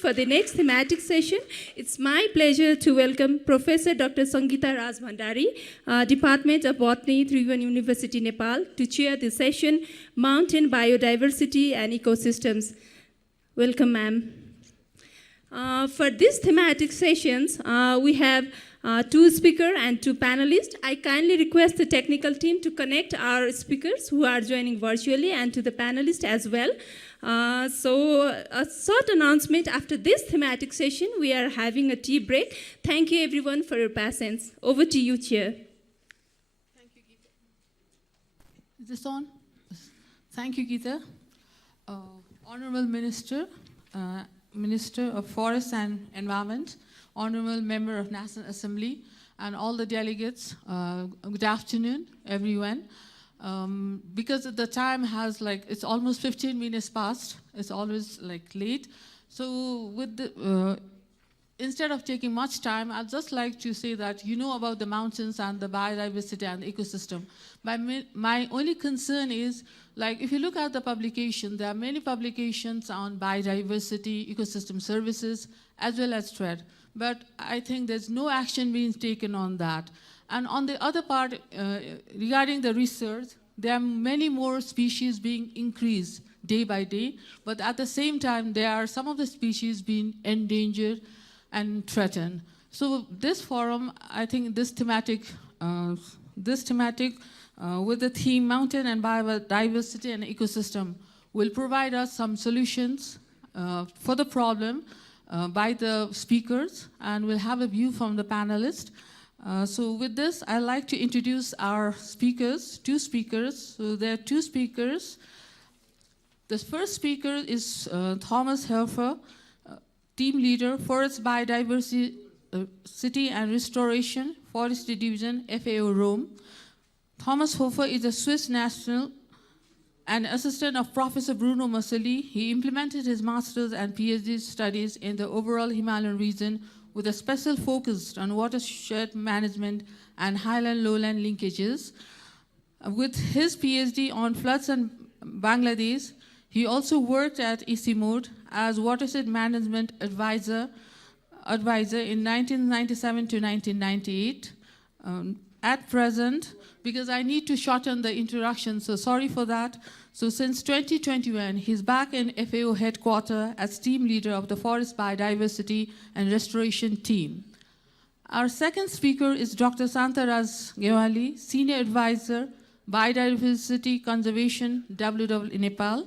For the next thematic session, it's my pleasure to welcome Professor Dr. Sangeeta Raj Bhandari, Department of Botany, Tribhuvan University, Nepal, to chair the session, Mountain Biodiversity and Ecosystems. Welcome, ma'am. For these thematic sessions, we have two speakers and two panelists. I kindly request the technical team to connect our speakers who are joining virtually and to the panelists as well. So a short announcement: after this thematic session, we are having a tea break. Thank you everyone for your patience. Over to you, Chair. Thank you, Geeta. Is this on? Thank you, Geeta. Honorable Minister, Minister of Forests and Environment, Honorable Member of National Assembly, and all the delegates, good afternoon, everyone. Because the time has it's almost 15 minutes past, it's always late. So with the, instead of taking much time, I'd just like to say that you know about the mountains and the biodiversity and the ecosystem. My only concern is, if you look at the publication, there are many publications on biodiversity, ecosystem services, as well as threat. But I think there's no action being taken on that. And on the other part, regarding the research, there are many more species being increased day by day, but at the same time, there are some of the species being endangered and threatened. So this forum, I think this thematic with the theme Mountain and Biodiversity and Ecosystem will provide us some solutions for the problem by the speakers, and we'll have a view from the panelists. So with this, I'd like to introduce our speakers, two speakers. So there are two speakers. The first speaker is Thomas Hofer, Team Leader, Forest Biodiversity and Restoration, Forestry Division, FAO Rome. Thomas Hofer is a Swiss national and assistant of Professor Bruno Maselli. He implemented his master's and PhD studies in the overall Himalayan region with a special focus on watershed management and highland-lowland linkages. With his PhD on floods in Bangladesh, he also worked at ICIMOD as watershed management advisor in 1997 to 1998. At present, because I need to shorten the introduction, so sorry for that. So since 2021, he's back in FAO headquarters as team leader of the Forest Biodiversity and Restoration team. Our second speaker is Dr. Santaraj Gewali, Senior Advisor, Biodiversity Conservation, WW Nepal.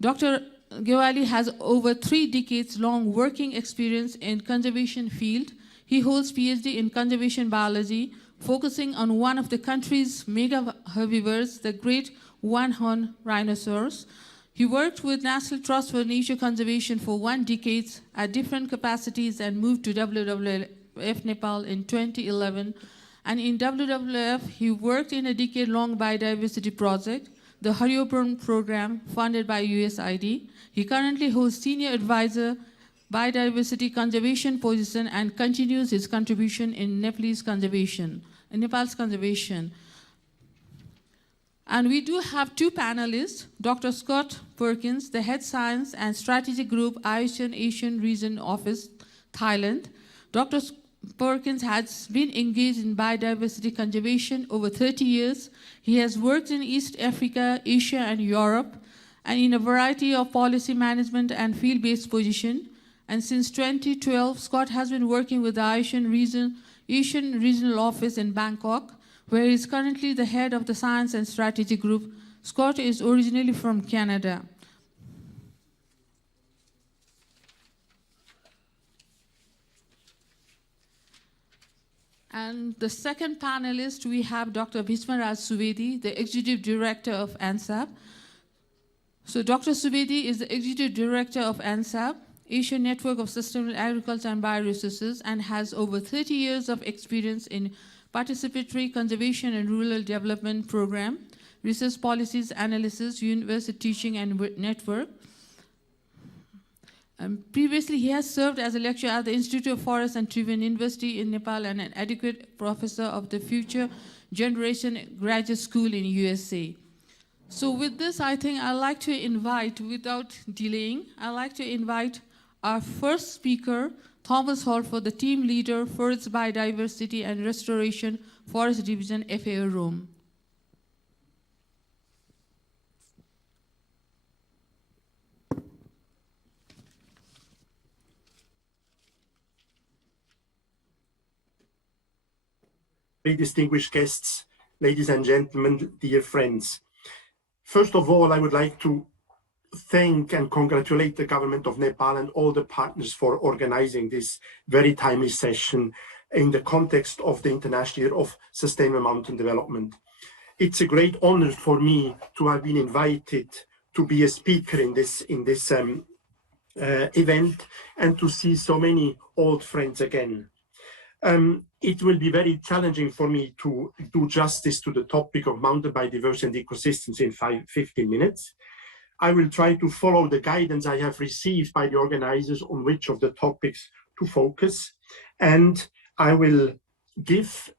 Dr. Gewali has over 3 decades long working experience in conservation field. He holds PhD in conservation biology, focusing on one of the country's mega herbivores, the great one-horned rhinoceros. He worked with National Trust for Nature Conservation for 1 decade at different capacities and moved to WWF Nepal in 2011. And in WWF, he worked in a decade-long biodiversity project, the Harioburn program funded by USAID. He currently holds Senior Advisor Biodiversity Conservation position and continues his contribution in Nepal's conservation. And we do have 2 panelists, Dr. Scott Perkins, the Head Science and Strategy Group, Asian Region Office, Thailand. Dr. Perkins has been engaged in biodiversity conservation over 30 years. He has worked in East Africa, Asia, and Europe, and in a variety of policy management and field-based positions. And since 2012, Scott has been working with the Asian Regional Office in Bangkok, where he is currently the head of the Science and Strategy Group. Scott is originally from Canada. And the second panelist, we have Dr. Bhishmaraj Subedi, the Executive Director of ANSAP. So Dr. Subedi is the Executive Director of ANSAP, Asian Network of Sustainable Agriculture and Bioresources, and has over 30 years of experience in participatory conservation and rural development program, research policies, analysis, university teaching, and network. Previously, he has served as a lecturer at the Institute of Forest and Tribhuvan University in Nepal and an adequate professor of the Future Generation Graduate School in USA. So with this, I think I'd like to invite, without delaying, I'd like to invite our first speaker, Thomas Holford, the team leader, Forest Biodiversity and Restoration, Forest Division, FAO Rome. Very distinguished guests, ladies and gentlemen, dear friends. First of all, I would like to thank and congratulate the government of Nepal and all the partners for organizing this very timely session in the context of the International Year of Sustainable Mountain Development. It's a great honor for me to have been invited to be a speaker in this event and to see so many old friends again. It will be very challenging for me to do justice to the topic of mountain biodiversity and ecosystems in 15 minutes. I will try to follow the guidance I have received by the organizers on which of the topics to focus. And I will give,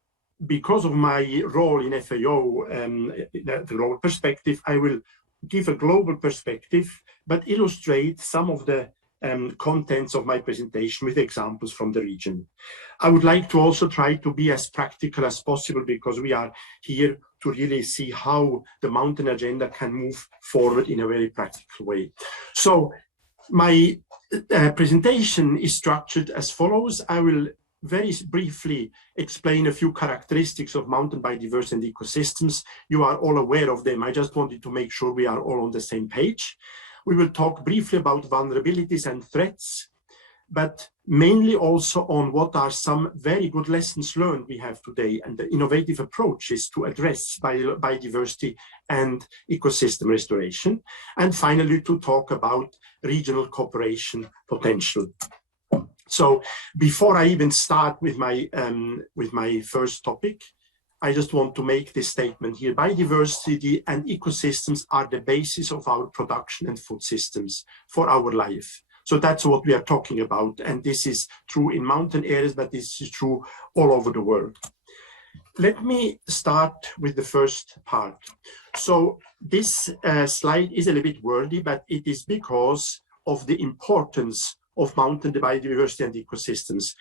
because of my role in FAO, the global perspective, I will give a global perspective, but illustrate some of the contents of my presentation with examples from the region. I would like to also try to be as practical as possible because we are here to really see how the mountain agenda can move forward in a very practical way. So my presentation is structured as follows. I will very briefly explain a few characteristics of mountain biodiversity and ecosystems. You are all aware of them. I just wanted to make sure we are all on the same page. We will talk briefly about vulnerabilities and threats, but mainly also on what are some very good lessons learned we have today and the innovative approaches to address biodiversity and ecosystem restoration. And finally, to talk about regional cooperation potential. So before I even start with my first topic, I just want to make this statement here. Biodiversity and ecosystems are the basis of our production and food systems for our life. So that's what we are talking about. And this is true in mountain areas, but this is true all over the world. Let me start with the first part. So this slide is a little bit wordy, but it is because of the importance of mountain biodiversity and ecosystems.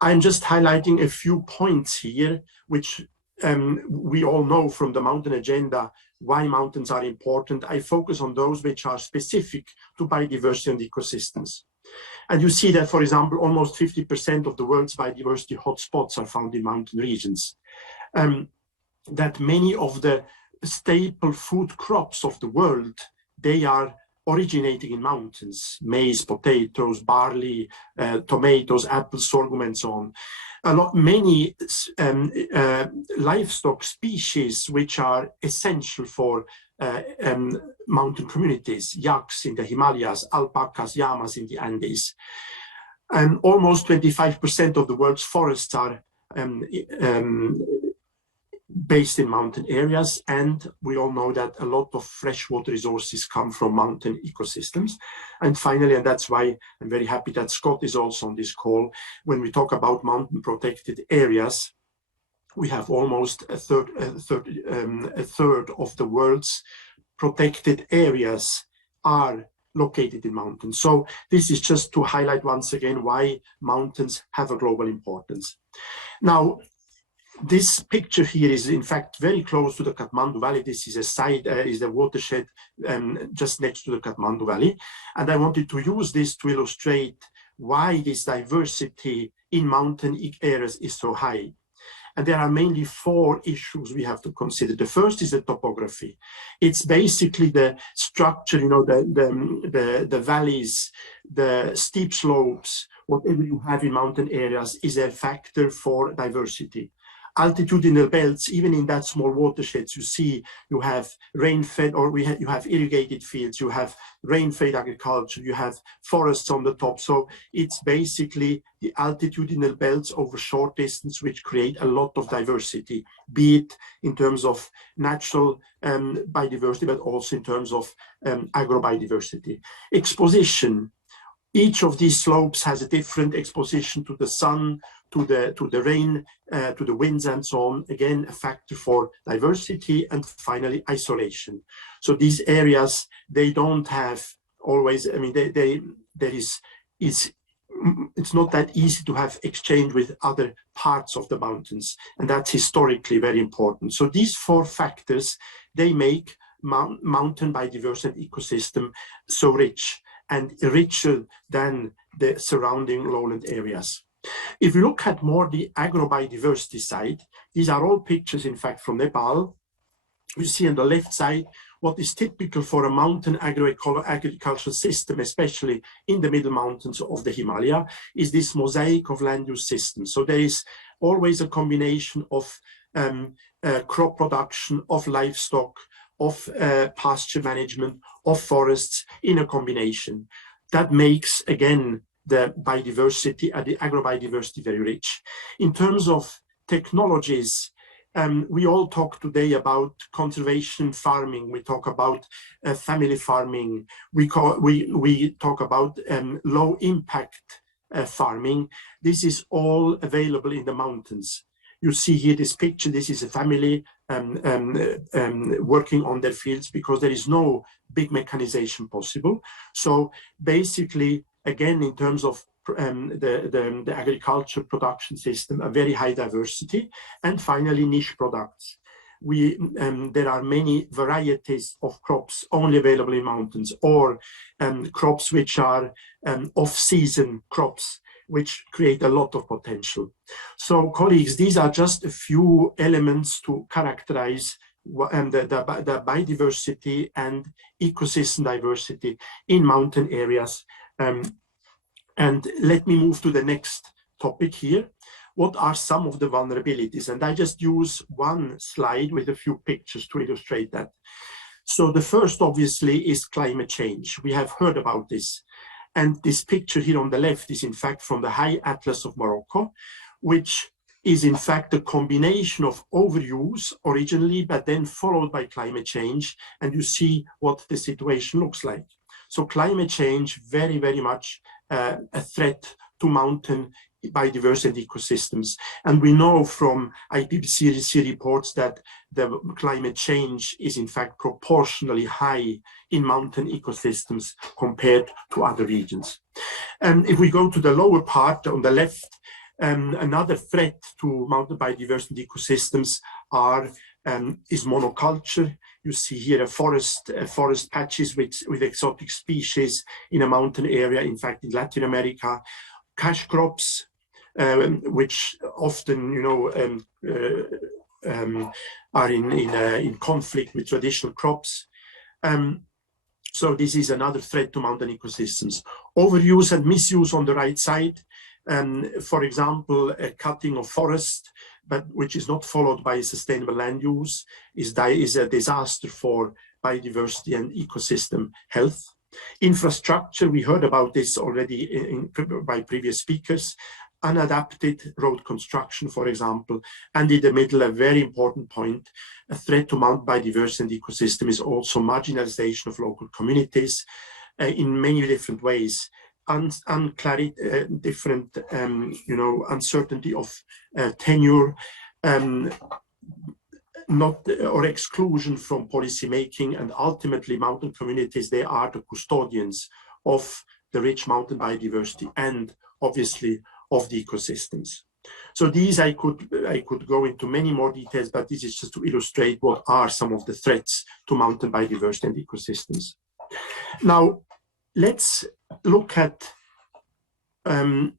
I'm just highlighting a few points here, which we all know from the mountain agenda why mountains are important. I focus on those which are specific to biodiversity and ecosystems. And you see that, for example, almost 50% of the world's biodiversity hotspots are found in mountain regions. That many of the staple food crops of the world, they are originating in mountains: maize, potatoes, barley, tomatoes, apples, sorghum, and so on. Many livestock species which are essential for mountain communities: yaks in the Himalayas, alpacas, llamas in the Andes. And almost 25% of the world's forests are based in mountain areas, and we all know that a lot of freshwater resources come from mountain ecosystems. And finally, and that's why I'm very happy that Scott is also on this call, when we talk about mountain protected areas, we have almost a third of the world's protected areas are located in mountains. So this is just to highlight once again why mountains have a global importance. Now, this picture here is in fact very close to the Kathmandu Valley. This is is the watershed just next to the Kathmandu Valley. And I wanted to use this to illustrate why this diversity in mountain areas is so high. And there are mainly four issues we have to consider. The first is the topography. It's basically the structure, you know, the valleys, the steep slopes, whatever you have in mountain areas is a factor for diversity. Altitudinal belts, even in that small watersheds, you see you have rain-fed, or you have irrigated fields, you have rain-fed agriculture, you have forests on the top. So it's basically the altitudinal belts over short distance which create a lot of diversity, be it in terms of natural biodiversity, but also in terms of agrobiodiversity. Exposition. Each of these slopes has a different exposition to the sun, to the rain, to the winds, and so on. Again, a factor for diversity. And finally, isolation. So these areas, they don't have always, I mean, there is it's not that easy to have exchange with other parts of the mountains, and that's historically very important. So these four factors, they make mountain biodiversity and ecosystem so rich, and richer than the surrounding lowland areas. If you look at more the agrobiodiversity side, these are all pictures, in fact, from Nepal. You see on the left side what is typical for a mountain agricultural system, especially in the middle mountains of the Himalaya, is this mosaic of land use systems. So there is always a combination of crop production, of livestock, of pasture management, of forests in a combination. That makes, again, the biodiversity and the agrobiodiversity very rich. In terms of technologies, we all talk today about conservation farming. We talk about family farming. We talk about low impact farming. This is all available in the mountains. You see here this picture. This is a family working on their fields because there is no big mechanization possible. So basically, again, in terms of the agriculture production system, a very high diversity. And finally, niche products. There are many varieties of crops only available in mountains, or crops which are off-season crops, which create a lot of potential. So, colleagues, these are just a few elements to characterize the biodiversity and ecosystem diversity in mountain areas. And let me move to the next topic here. What are some of the vulnerabilities? And I just use one slide with a few pictures to illustrate that. So the first, obviously, is climate change. We have heard about this. And this picture here on the left is, in fact, from the High Atlas of Morocco, which is, in fact, a combination of overuse originally, but then followed by climate change. And you see what the situation looks like. So climate change, very, very much a threat to mountain biodiversity and ecosystems. And we know from IPCC reports that the climate change is in fact proportionally high in mountain ecosystems compared to other regions. And if we go to the lower part on the left, another threat to mountain biodiversity ecosystems is monoculture. You see here forest patches with exotic species in a mountain area, in fact, in Latin America. Cash crops, which often, are in conflict with traditional crops. So this is another threat to mountain ecosystems. Overuse and misuse on the right side. For example, a cutting of forest, but which is not followed by sustainable land use, is a disaster for biodiversity and ecosystem health. Infrastructure, we heard about this already by previous speakers. Unadapted road construction, for example, and in the middle, a very important point, a threat to mountain biodiversity and ecosystem is also marginalization of local communities in many different ways. Different, uncertainty of tenure, or exclusion from policy making, and ultimately mountain communities, they are the custodians of the rich mountain biodiversity and obviously of the ecosystems. So these I could go into many more details, but this is just to illustrate what are some of the threats to mountain biodiversity and ecosystems. Now, let's look at, in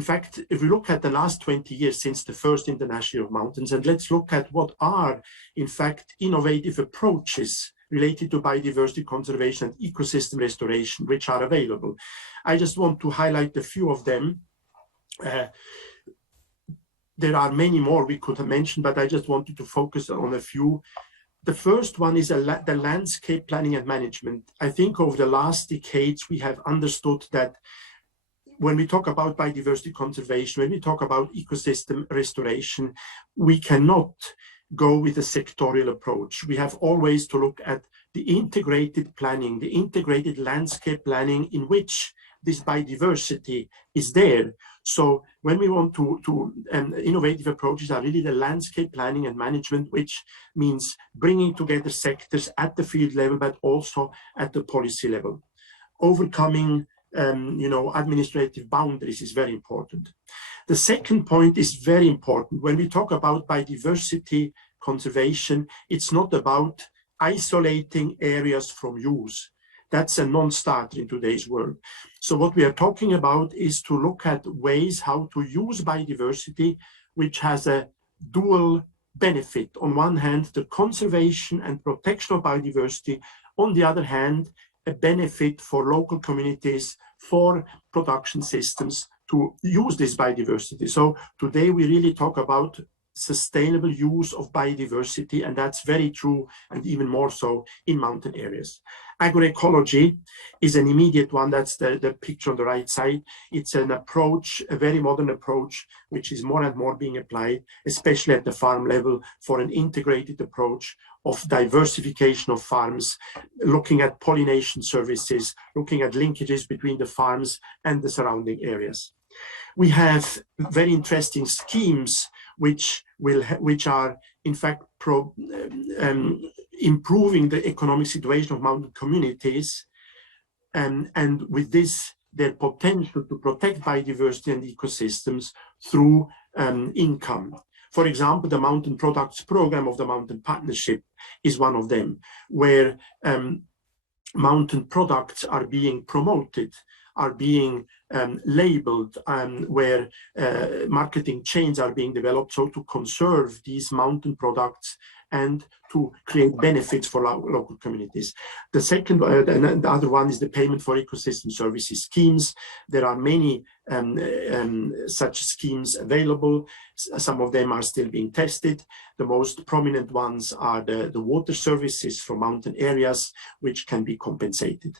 fact, if we look at the last 20 years since the first International Year of Mountains, and let's look at what are, in fact, innovative approaches related to biodiversity conservation and ecosystem restoration, which are available. I just want to highlight a few of them. There are many more we could have mentioned, but I just wanted to focus on a few. The first one is the landscape planning and management. I think over the last decades, we have understood that when we talk about biodiversity conservation, when we talk about ecosystem restoration, we cannot go with a sectorial approach. We have always to look at the integrated planning, the integrated landscape planning in which this biodiversity is there. So when we want to innovative approaches are really the landscape planning and management, which means bringing together sectors at the field level, but also at the policy level. Overcoming administrative boundaries is very important. The second point is very important. When we talk about biodiversity conservation, it's not about isolating areas from use. That's a non-starter in today's world. So what we are talking about is to look at ways how to use biodiversity, which has a dual benefit. On one hand, the conservation and protection of biodiversity. On the other hand, a benefit for local communities, for production systems to use this biodiversity. So today we really talk about sustainable use of biodiversity, and that's very true and even more so in mountain areas. Agroecology is an immediate one. That's the picture on the right side. It's an approach, a very modern approach, which is more and more being applied, especially at the farm level, for an integrated approach of diversification of farms, looking at pollination services, looking at linkages between the farms and the surrounding areas. We have very interesting schemes which are in fact improving the economic situation of mountain communities, and with this their potential to protect biodiversity and ecosystems through income. For example, the Mountain Products Program of the Mountain Partnership is one of them, where mountain products are being promoted, are being labeled, where marketing chains are being developed, so to conserve these mountain products and to create benefits for local communities. The second, and the other one is the payment for ecosystem services schemes. There are many such schemes available. Some of them are still being tested. The most prominent ones are the water services for mountain areas, which can be compensated.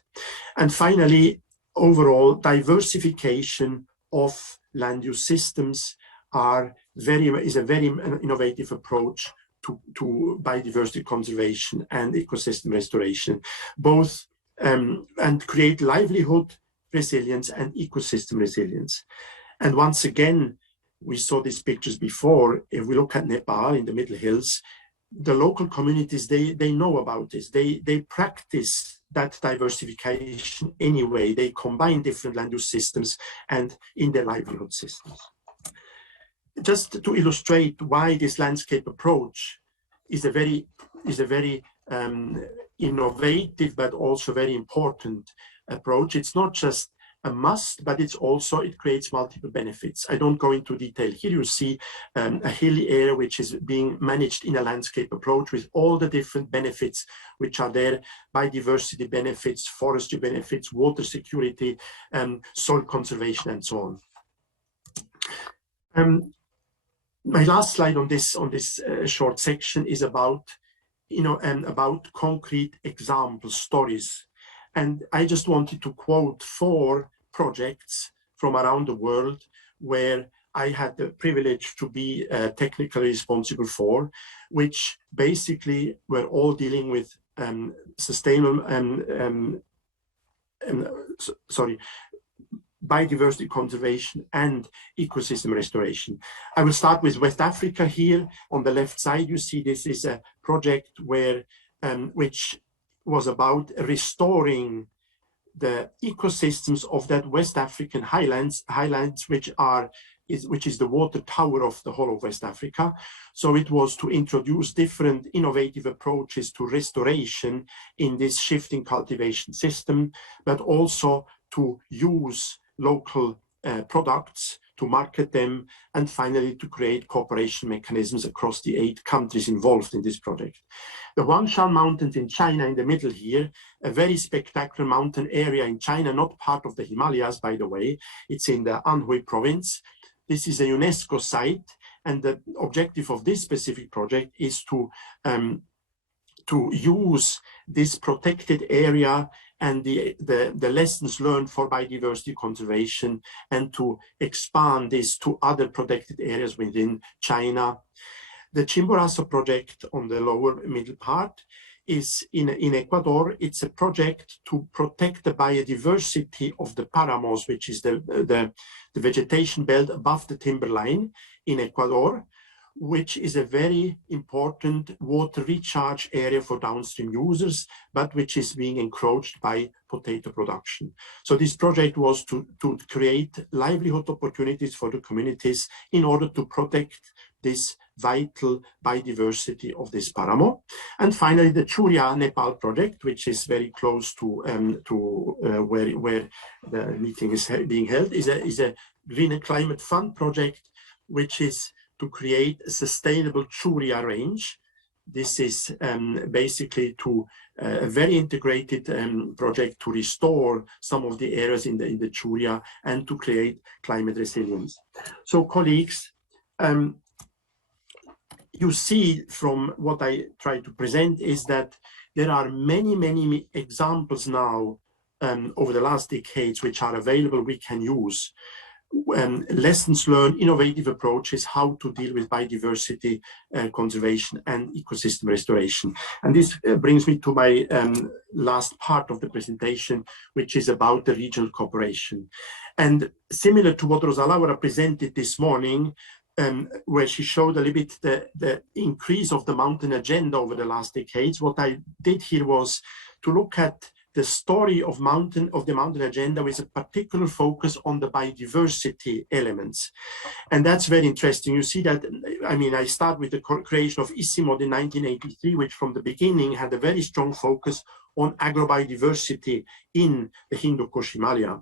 And finally, overall diversification of land use systems is a very innovative approach to biodiversity conservation and ecosystem restoration, both and create livelihood resilience and ecosystem resilience. And once again, we saw these pictures before. If we look at Nepal in the Middle Hills, the local communities, they know about this. They practice that diversification anyway. They combine different land use systems and in their livelihood systems. Just to illustrate why this landscape approach is a very innovative but also very important approach. It's not just a must, but it creates multiple benefits. I don't go into detail here. You see a hilly area which is being managed in a landscape approach with all the different benefits which are there: biodiversity benefits, forestry benefits, water security, soil conservation, and so on. My last slide on this short section is about concrete example stories. And I just wanted to quote 4 projects from around the world where I had the privilege to be technically responsible for, which basically were all dealing with sustainable biodiversity conservation and ecosystem restoration. I will start with West Africa here. On the left side, you see this is a project where which was about restoring the ecosystems of that West African highlands, which is the water tower of the whole of West Africa. So it was to introduce different innovative approaches to restoration in this shifting cultivation system, but also to use local products, to market them, and finally to create cooperation mechanisms across the 8 countries involved in this project. The Huangshan Mountains in China in the middle here, a very spectacular mountain area in China, not part of the Himalayas, by the way. It's in the Anhui province. This is a UNESCO site, and the objective of this specific project is to use this protected area and the lessons learned for biodiversity conservation, and to expand this to other protected areas within China. The Chimborazo project on the lower middle part is in Ecuador. It's a project to protect the biodiversity of the Paramos, which is the vegetation belt above the timberline in Ecuador, which is a very important water recharge area for downstream users, but which is being encroached by potato production. So this project was to create livelihood opportunities for the communities in order to protect this vital biodiversity of this paramo. And finally, the Churia Nepal project, which is very close to where the meeting is being held, is a Green and Climate Fund project, which is to create a sustainable Churia range. This is basically to a very integrated project to restore some of the areas in the Churia and to create climate resilience. So colleagues, you see from what I try to present is that there are many examples now over the last decades which are available, we can use. Lessons learned, innovative approaches, how to deal with biodiversity conservation and ecosystem restoration. And this brings me to my last part of the presentation, which is about the regional cooperation. And similar to what Rosa Laura presented this morning, where she showed a little bit the increase of the mountain agenda over the last decades, what I did here was to look at the story of the mountain agenda with a particular focus on the biodiversity elements. And that's very interesting. You see that, I mean, I start with the creation of ICIMOD in 1983, which from the beginning had a very strong focus on agrobiodiversity in the Hindu-Kush Himalaya.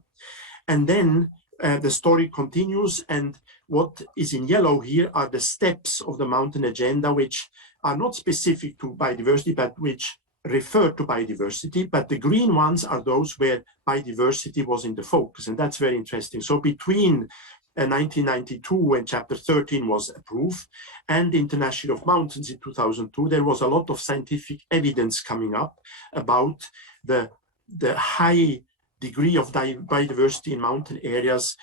And then the story continues, and what is in yellow here are the steps of the mountain agenda, which are not specific to biodiversity, but which refer to biodiversity, but the green ones are those where biodiversity was in the focus, and that's very interesting. So between 1992, when Chapter 13 was approved, and the International of Mountains in 2002, there was a lot of scientific evidence coming up about the high degree of biodiversity in mountain areas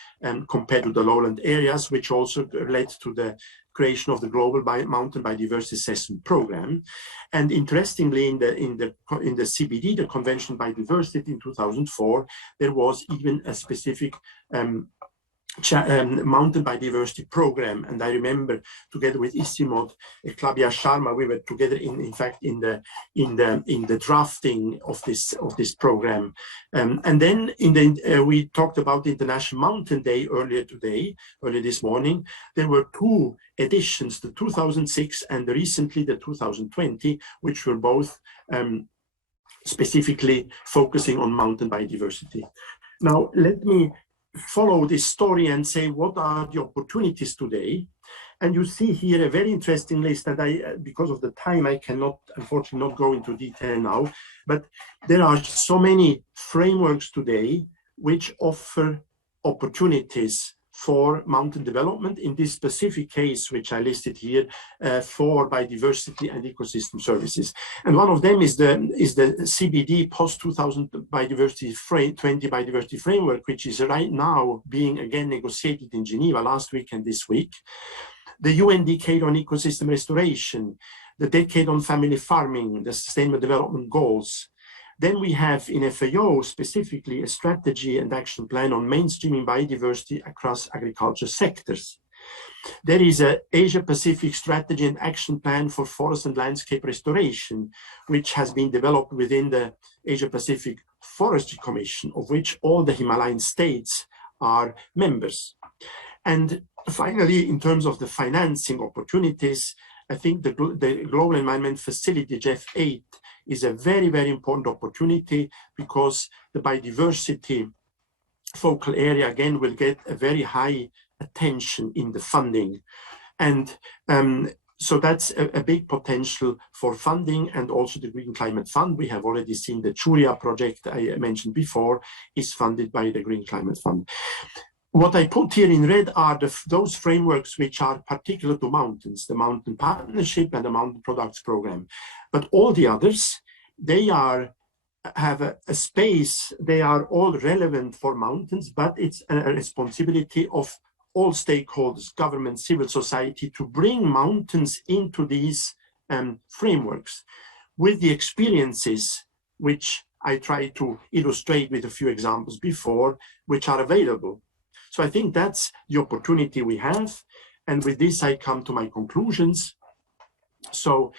compared to the lowland areas, which also led to the creation of the Global Mountain Biodiversity Assessment Program. And interestingly, in the CBD, the Convention on Biodiversity in 2004, there was even a specific mountain biodiversity program. And I remember together with ICIMOD, Klabia Sharma, we were together in fact in the drafting of this program. And then we talked about the International Mountain Day earlier this morning. There were two editions, the 2006 and recently the 2020, which were both specifically focusing on mountain biodiversity. Now, let me follow this story and say, what are the opportunities today? And you see here a very interesting list that because of the time, I cannot, unfortunately, not go into detail now, but there are so many frameworks today which offer opportunities for mountain development, in this specific case, which I listed here, for biodiversity and ecosystem services. And one of them is the CBD post-2000 biodiversity 20 biodiversity framework, which is right now being again negotiated in Geneva last week and this week. The UN Decade on Ecosystem Restoration, the Decade on Family Farming, the Sustainable Development Goals. Then we have in FAO specifically a strategy and action plan on mainstreaming biodiversity across agriculture sectors. There is an Asia-Pacific strategy and action plan for forest and landscape restoration, which has been developed within the Asia-Pacific Forestry Commission, of which all the Himalayan states are members. And finally, in terms of the financing opportunities, I think the Global Environment Facility, GEF8, is a very, very important opportunity because the biodiversity focal area, again, will get a very high attention in the funding. And so that's a big potential for funding, and also the Green Climate Fund. We have already seen the Churia project I mentioned before is funded by the Green Climate Fund. What I put here in red are those frameworks which are particular to mountains, the Mountain Partnership and the Mountain Products Program. But all the others, they have a space, they are all relevant for mountains, but it's a responsibility of all stakeholders, government, civil society, to bring mountains into these frameworks with the experiences which I try to illustrate with a few examples before, which are available. So I think that's the opportunity we have. And with this, I come to my conclusions. So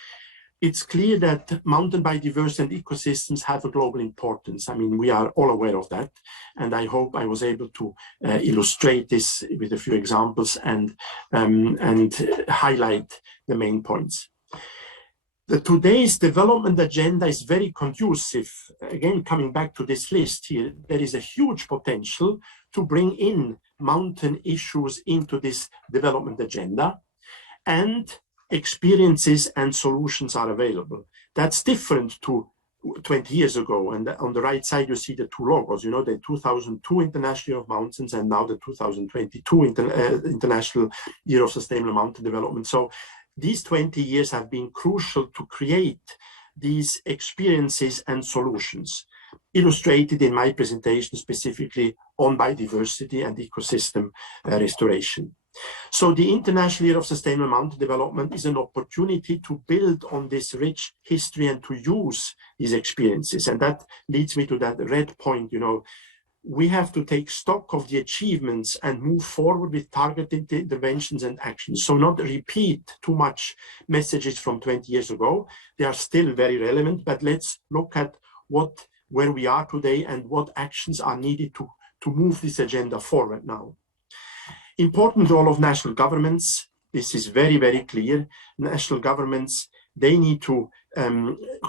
it's clear that mountain biodiversity and ecosystems have a global importance. I mean, we are all aware of that. And I hope I was able to illustrate this with a few examples and highlight the main points. Today's development agenda is very conducive. Again, coming back to this list here, there is a huge potential to bring in mountain issues into this development agenda, and experiences and solutions are available. That's different to 20 years ago. And on the right side, you see the two logos, you know, the 2002 International Year of Mountains and now the 2022 International Year of Sustainable Mountain Development. So these 20 years have been crucial to create these experiences and solutions, illustrated in my presentation specifically on biodiversity and ecosystem restoration. So the International Year of Sustainable Mountain Development is an opportunity to build on this rich history and to use these experiences. And that leads me to that red point, you know, we have to take stock of the achievements and move forward with targeted interventions and actions. So not repeat too much messages from 20 years ago. They are still very relevant, but let's look at where we are today and what actions are needed to move this agenda forward now. Important role of national governments. This is very, very clear. National governments, they need to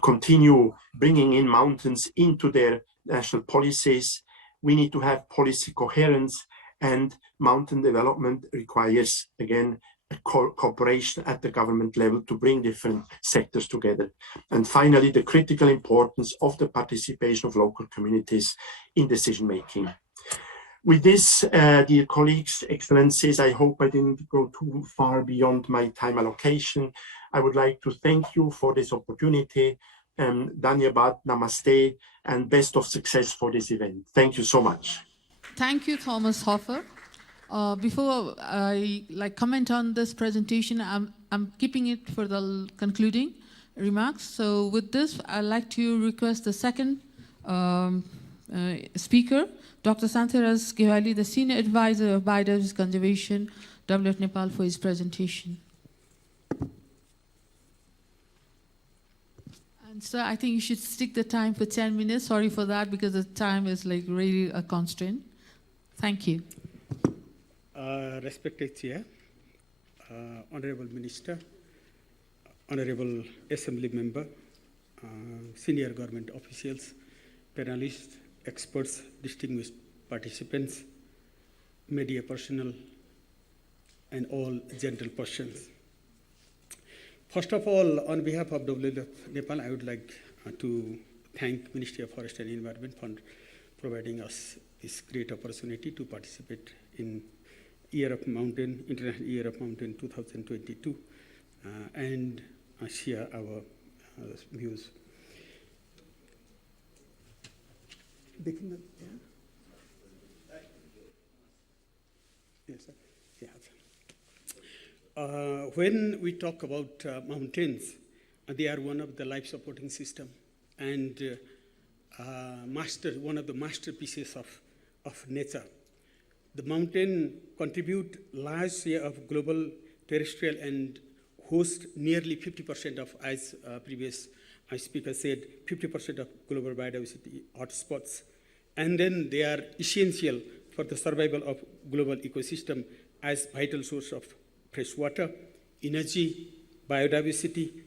continue bringing in mountains into their national policies. We need to have policy coherence, and mountain development requires, again, a cooperation at the government level to bring different sectors together. And finally, the critical importance of the participation of local communities in decision-making. With this, dear colleagues, excellencies, I hope I didn't go too far beyond my time allocation. I would like to thank you for this opportunity. Dhanyabad, namaste, and best of success for this event. Thank you so much. Thank you, Thomas Hofer. Before I comment on this presentation, I'm keeping it for the concluding remarks. So with this, I'd like to request the second speaker, Dr. Santharas Gewali, the Senior Advisor of Biodiversity Conservation, WWF Nepal, for his presentation. And so I think you should stick the time for 10 minutes. Sorry for that, because the time is like really a constraint. Thank you. Respected Chair, Honorable Minister, Honorable Assembly Member, senior government officials, panelists, experts, distinguished participants, media personnel, and all gentle persons. First of all, on behalf of WWF Nepal, I would like to thank Ministry of Forest and Environment for providing us this great opportunity to participate in Year of Mountain, International Year of Mountain 2022, and share our views. Yes, sir. Yeah. When we talk about mountains, they are one of the life supporting system, and one of the masterpieces of nature. The mountain contribute large share of global terrestrial and host nearly 50% of, as previous speaker said, 50% of global biodiversity hotspots. And then they are essential for the survival of global ecosystem as vital source of fresh water, energy, biodiversity,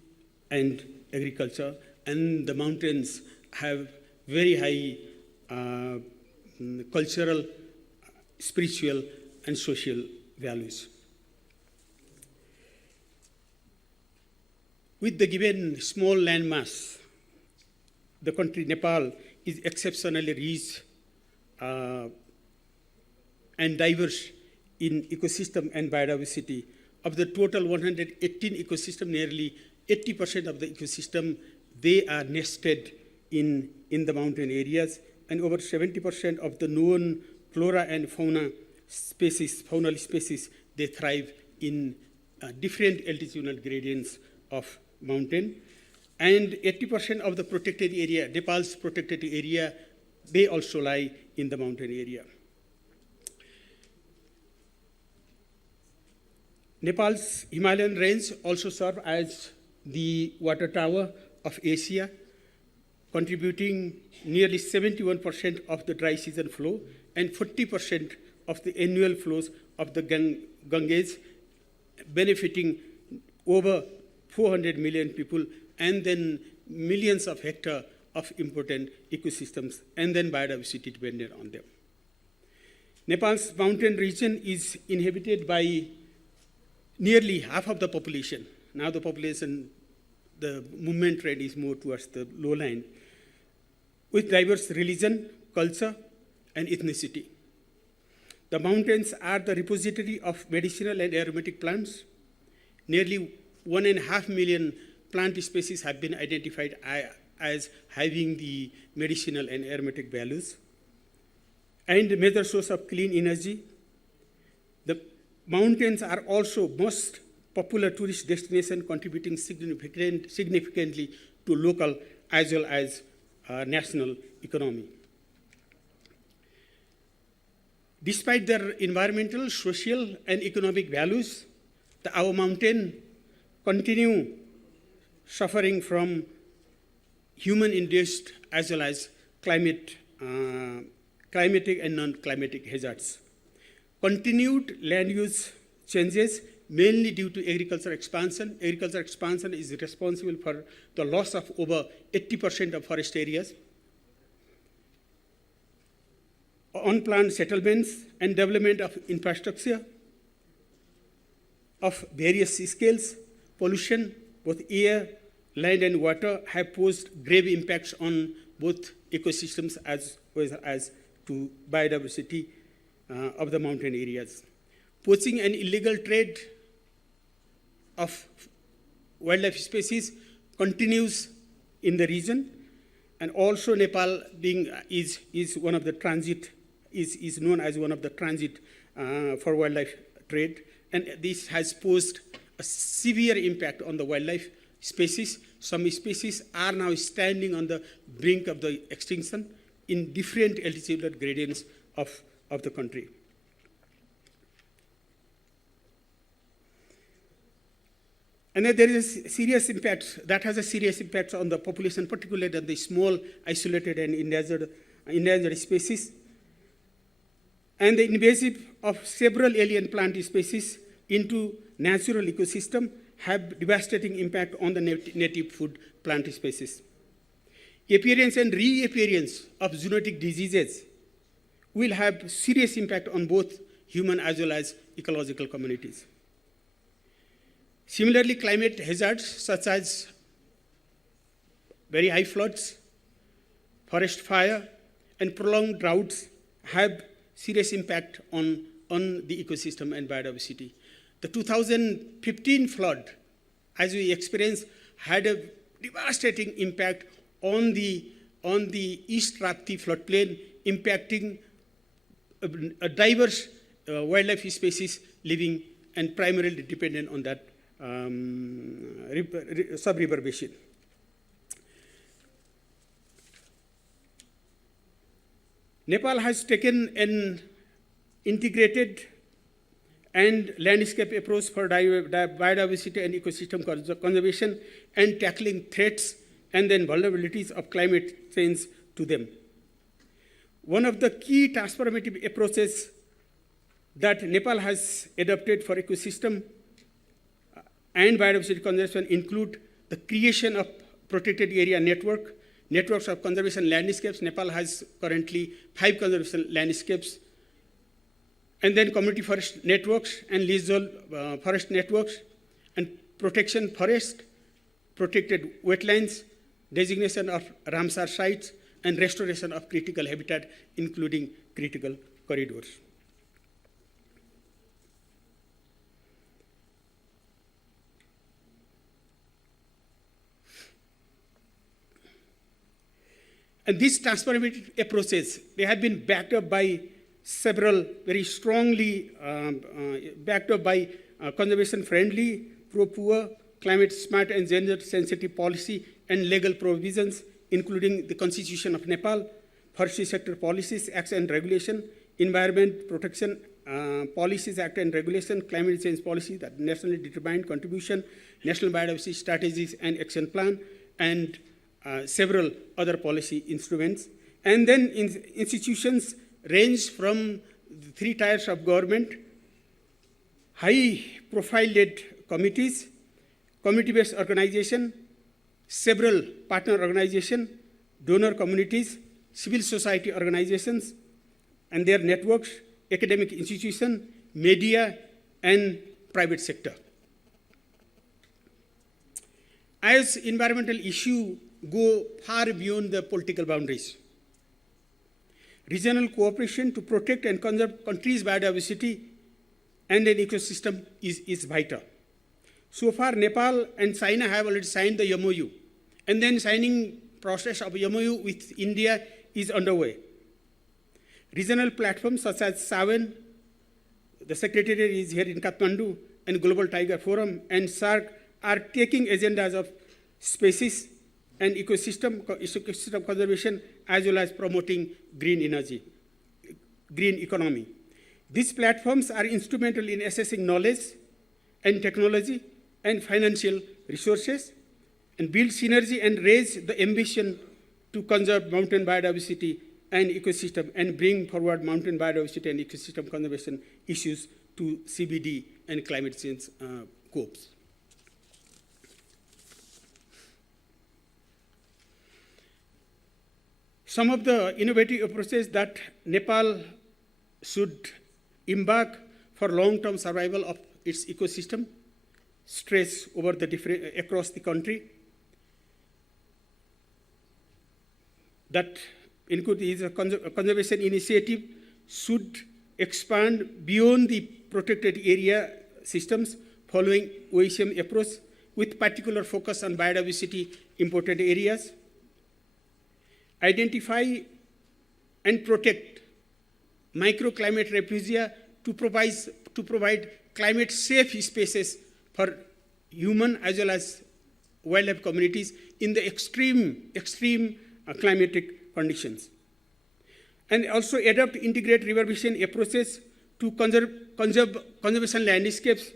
and agriculture. And the mountains have very high cultural, spiritual, and social values. With the given small landmass, the country Nepal is exceptionally rich and diverse in ecosystem and biodiversity. Of the total 118 ecosystem, nearly 80% of the ecosystem, they are nested in the mountain areas, and over 70% of the known flora and fauna species, faunal species, they thrive in different altitudinal gradients of mountain. And 80% of the protected area, Nepal's protected area, they also lie in the mountain area. Nepal's Himalayan range also serve as the water tower of Asia, contributing nearly 71% of the dry season flow and 40% of the annual flows of the Ganges, benefiting over 400 million people and then millions of hectares of important ecosystems and then biodiversity dependent on them. Nepal's mountain region is inhabited by nearly half of the population. Now the population, the movement trend is more towards the lowland, with diverse religion, culture, and ethnicity. The mountains are the repository of medicinal and aromatic plants. Nearly 1.5 million plant species have been identified as having the medicinal and aromatic values, and a major source of clean energy. The mountains are also most popular tourist destination, contributing significantly to local as well as national economy. Despite their environmental, social, and economic values, our mountains continue suffering from human-induced as well as climatic and non-climatic hazards. Continued land use changes, mainly due to agricultural expansion. Agricultural expansion is responsible for the loss of over 80% of forest areas. Unplanned settlements and development of infrastructure of various scales, pollution, both air, land, and water, have posed grave impacts on both ecosystems as well as to biodiversity of the mountain areas. Poaching and illegal trade of wildlife species continues in the region, and also Nepal is one of the transit, is known as one of the transit for wildlife trade, and this has posed a severe impact on the wildlife species. Some species are now standing on the brink of the extinction in different altitudinal gradients of the country. And then there is a serious impact, that has a serious impact on the population, particularly on the small, isolated, and endangered species. And the invasive of several alien plant species into natural ecosystem have devastating impact on the native food plant species. Appearance and reappearance of zoonotic diseases will have serious impact on both human as well as ecological communities. Similarly, climate hazards such as very high floods, forest fire, and prolonged droughts have serious impact on the ecosystem and biodiversity. The 2015 flood, as we experienced, had a devastating impact on the East Rapti floodplain, impacting a diverse wildlife species living and primarily dependent on that sub-river basin. Nepal has taken an integrated and landscape approach for biodiversity and ecosystem conservation and tackling threats and then vulnerabilities of climate change to them. One of the key transformative approaches that Nepal has adopted for ecosystem and biodiversity conservation include the creation of protected area networks of conservation landscapes. Nepal has currently 5 conservation landscapes, and then community forest networks and leasehold forest networks, and protection forest, protected wetlands, designation of Ramsar sites, and restoration of critical habitat, including critical corridors. And these transformative approaches, they have been backed up by several very strongly backed up by conservation-friendly, pro-poor, climate-smart and gender-sensitive policy and legal provisions, including the Constitution of Nepal, forestry sector policies, acts and regulation, environment protection Policies, Act and Regulation, Climate Change Policy, that nationally determined contribution, National Biodiversity Strategies and Action Plan, and several other policy instruments. And then institutions range from the 3 tiers of government, high-profile-led committees, community-based organization, several partner organizations, donor communities, civil society organizations, and their networks, academic institutions, media, and private sector. As environmental issues go far beyond the political boundaries, regional cooperation to protect and conserve countries' biodiversity and an ecosystem is vital. So far, Nepal and China have already signed the MOU, and then signing process of MOU with India is underway. Regional platforms such as SAWEN, the Secretariat is here in Kathmandu, and Global Tiger Forum and SARC are taking agendas of species and ecosystem conservation, as well as promoting green energy, green economy. These platforms are instrumental in assessing knowledge and technology and financial resources, and build synergy and raise the ambition to conserve mountain biodiversity and ecosystem, and bring forward mountain biodiversity and ecosystem conservation issues to CBD and climate change scopes. Some of the innovative approaches that Nepal should embark for long-term survival of its ecosystem stress over the across the country. That include is a conservation initiative should expand beyond the protected area systems following OECM approach with particular focus on biodiversity imported areas. Identify and protect microclimate refugia to provide climate safe spaces for human as well as wildlife communities in the extreme climatic conditions. And also adopt integrate river basin approaches to conservation landscapes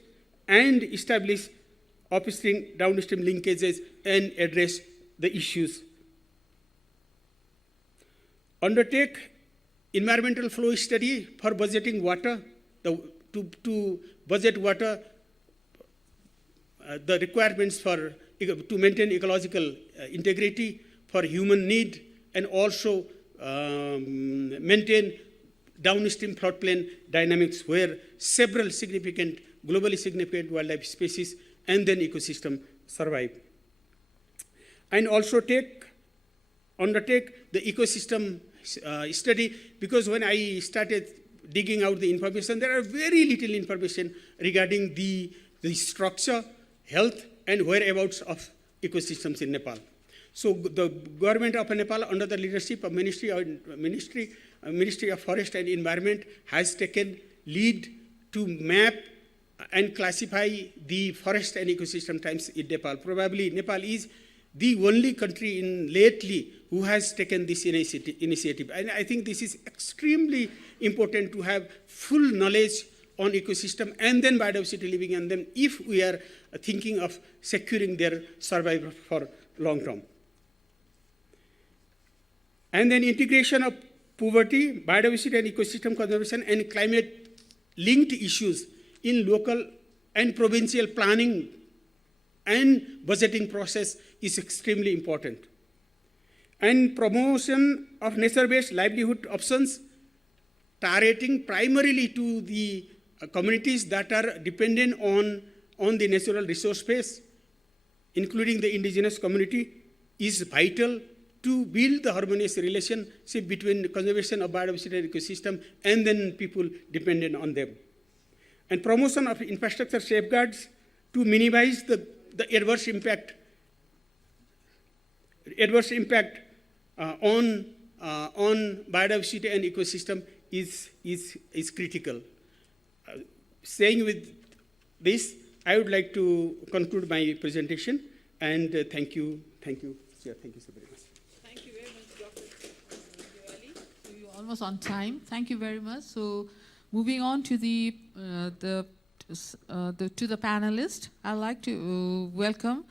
and establish upstream downstream linkages and address the issues. Undertake environmental flow study for budgeting water, to budget water, the requirements for to maintain ecological integrity for human need, and also maintain downstream floodplain dynamics where several globally significant wildlife species and then ecosystem survive. And also undertake the ecosystem study, because when I started digging out the information, there are very little information regarding the structure, health, and whereabouts of ecosystems in Nepal. So the government of Nepal, under the leadership of Ministry of Forest and Environment, has taken lead to map and classify the forest and ecosystem types in Nepal. Probably Nepal is the only country lately who has taken this initiative. And I think this is extremely important to have full knowledge on ecosystem and then biodiversity living in them if we are thinking of securing their survival for long term. And then integration of poverty, biodiversity and ecosystem conservation, and climate linked issues in local and provincial planning and budgeting process is extremely important. And promotion of nature-based livelihood options, targeting primarily to the communities that are dependent on the natural resource base, including the indigenous community, is vital to build the harmonious relationship between the conservation of biodiversity and ecosystem and then people dependent on them. And promotion of infrastructure safeguards to minimize the adverse impact on biodiversity and ecosystem is critical. Saying with this, I would like to conclude my presentation, and thank you, Chair. Thank you so very much. Thank you very much, Dr. Diwali. So you're almost on time. Thank you very much. So Moving on to the panelists, I'd like to welcome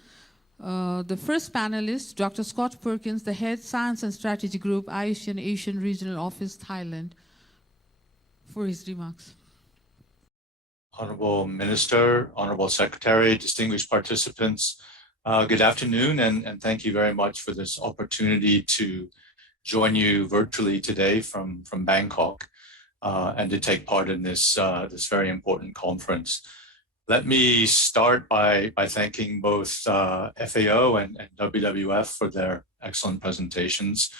the first panelist, Dr. Scott Perkins, the Head Science and Strategy Group, Asian Regional Office, Thailand, for his remarks. Honorable Minister, Honorable Secretary, distinguished participants, good afternoon, and thank you very much for this opportunity to join you virtually today from Bangkok and to take part in this very important conference. Let me start by thanking both FAO and WWF for their excellent presentations.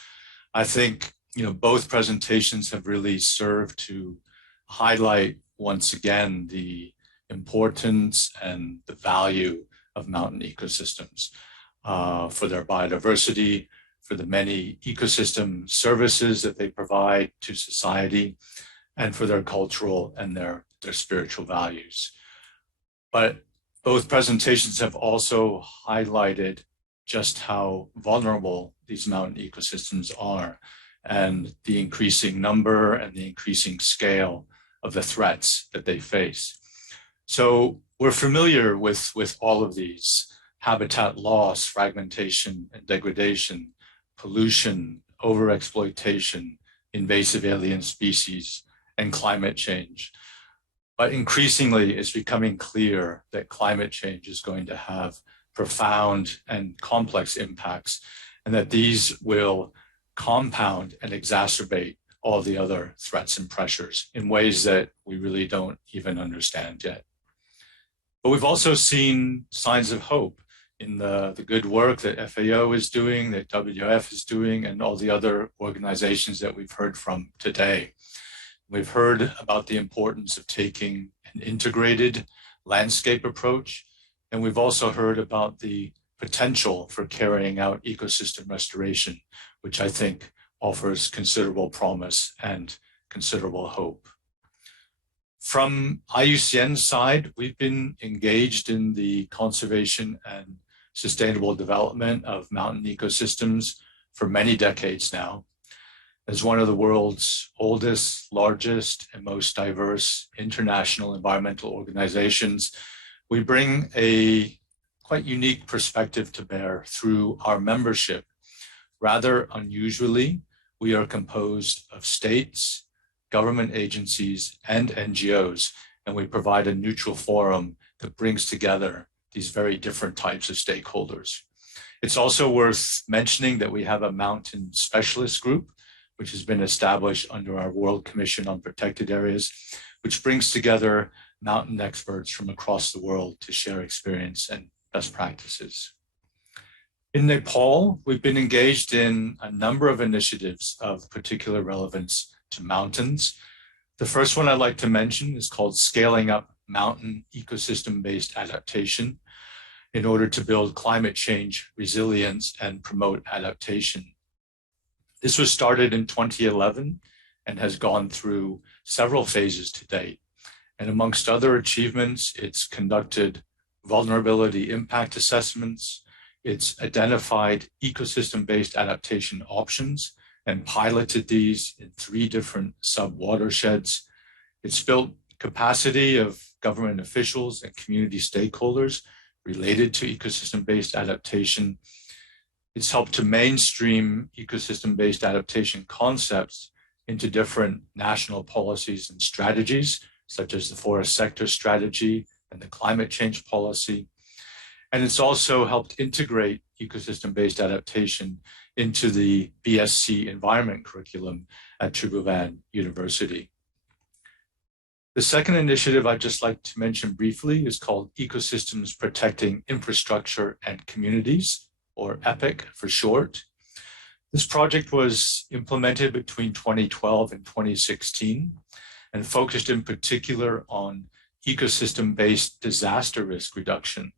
I think both presentations have really served to highlight once again the importance and the value of mountain ecosystems for their biodiversity, for the many ecosystem services that they provide to society, and for their cultural and their spiritual values. But both presentations have also highlighted just how vulnerable these mountain ecosystems are and the increasing number and the increasing scale of the threats that they face. So we're familiar with all of these: habitat loss, fragmentation and degradation, pollution, overexploitation, invasive alien species, and climate change. But increasingly, it's becoming clear that climate change is going to have profound and complex impacts, and that these will compound and exacerbate all the other threats and pressures in ways that we really don't even understand yet. But we've also seen signs of hope in the good work that FAO is doing, that WWF is doing, and all the other organizations that we've heard from today. We've heard about the importance of taking an integrated landscape approach, and we've also heard about the potential for carrying out ecosystem restoration, which I think offers considerable promise and considerable hope. From IUCN's side, we've been engaged in the conservation and sustainable development of mountain ecosystems for many decades now. As one of the world's oldest, largest, and most diverse international environmental organizations, we bring a quite unique perspective to bear through our membership. Rather unusually, we are composed of states, government agencies, and NGOs, and we provide a neutral forum that brings together these very different types of stakeholders. It's also worth mentioning that we have a mountain specialist group, which has been established under our World Commission on Protected Areas, which brings together mountain experts from across the world to share experience and best practices. In Nepal, we've been engaged in a number of initiatives of particular relevance to mountains. The first one I'd like to mention is called Scaling Up Mountain Ecosystem-Based Adaptation in order to build climate change resilience and promote adaptation. This was started in 2011 and has gone through several phases to date. And amongst other achievements, it's conducted vulnerability impact assessments, it's identified ecosystem-based adaptation options and piloted these in 3 different sub-watersheds. It's built capacity of government officials and community stakeholders related to ecosystem-based adaptation. It's helped to mainstream ecosystem-based adaptation concepts into different national policies and strategies, such as the forest sector strategy and the climate change policy. And it's also helped integrate ecosystem-based adaptation into the BSc environment curriculum at Tribhuvan University. The second initiative I'd just like to mention briefly is called Ecosystems Protecting Infrastructure and Communities, or EPIC for short. This project was implemented between 2012 and 2016 and focused in particular on ecosystem-based disaster risk reduction.